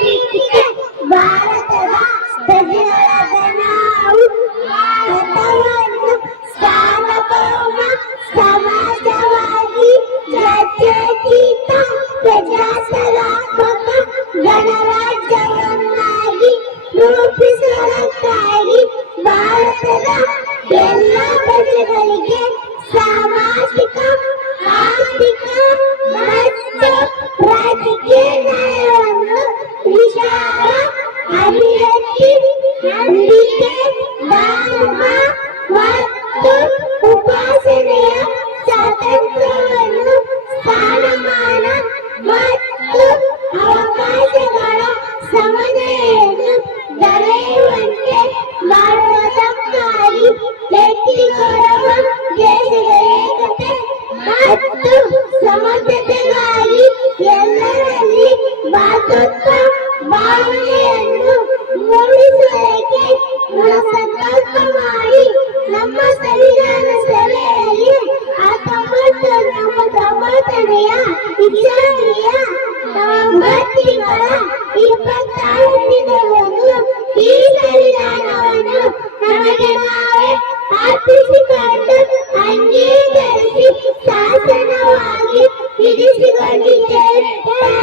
ಆಫ್ರಿಕೆ ಭಾರತದ ಪ್ರಜೆಗಳಾದ ನಾವು ಭಾರತವನ್ನು ಸಾರ್ವಭೌಮ ಸಮಾಜವಾಗಿ ಪ್ರತ್ಯೇಕಿತ ಪ್ರಜಾಸತ್ತಾತ್ಮಕ ಗಣರಾಜ್ಯವನ್ನಾಗಿ ರೂಪಿಸುವುದಕ್ಕಾಗಿ ಭಾರತದ ನೀಡಿಕೊಡವ ದೇಶದ ಏಕತೆ ಮತ್ತು ಸಮಗ್ರತೆಗಾಗಿ ಎಲ್ಲರಲ್ಲಿ ಭಾತೃತ್ವ ಭಾವನೆಯನ್ನು ಮೂಡಿಸುವುದಕ್ಕೆ ಸಂಕಲ್ಪ ಮಾಡಿ ನಮ್ಮ ಸಂವಿಧಾನ ಸಭೆಯಲ್ಲಿ ಹತ್ತೊಂಬತ್ತು ತೊಂಬತ್ತನೆಯ ಇಸ್ಲಾಮಿಯ ನವೆಂಬರ್ ತಿಂಗಳ ಇಪ್ಪತ್ತಾರನೇ ಅರ್ಪಿಸಿಕೊಂಡು ಅಂಗೀಕರಿಸಿ ಶಾಸನವಾಗಿ ಇರಿಸಿಕೊಂಡಿದ್ದೇವೆ